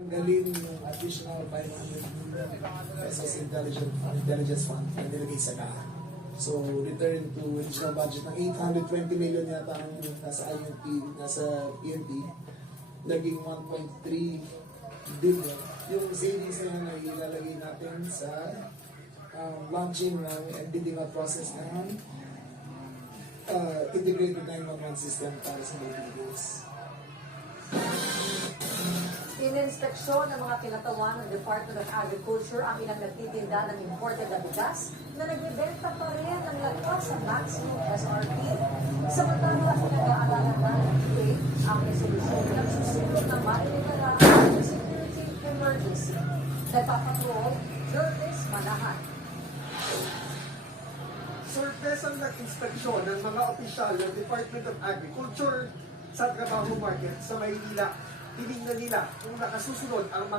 Tanggalin yung additional 500 million pesos intelligence fund na nilagay sa GAA. So, return to additional budget ng 820 million yata ang nasa INP, nasa PNP, naging 1.3 billion. Yung savings na yun ay ilalagay natin sa launching ng and bidding out process ng integrated 911 system para sa mobilities. Ininspeksyon ng mga kinatawan ng Department of Agriculture ang ilang nagtitinda ng imported na bigas na nagbebenta pa rin ng lagpas sa maximum SRP. Samantala, pinag-aaralan na ng DA ang resolusyon na susunod na manininaraan ng security emergency. Nagpapatrol, Lourdes Manahan. Surprise ang nag-inspeksyon ng mga opisyal ng Department of Agriculture sa trabaho market sa Maynila. Tinignan nila kung nakasusunod ang mga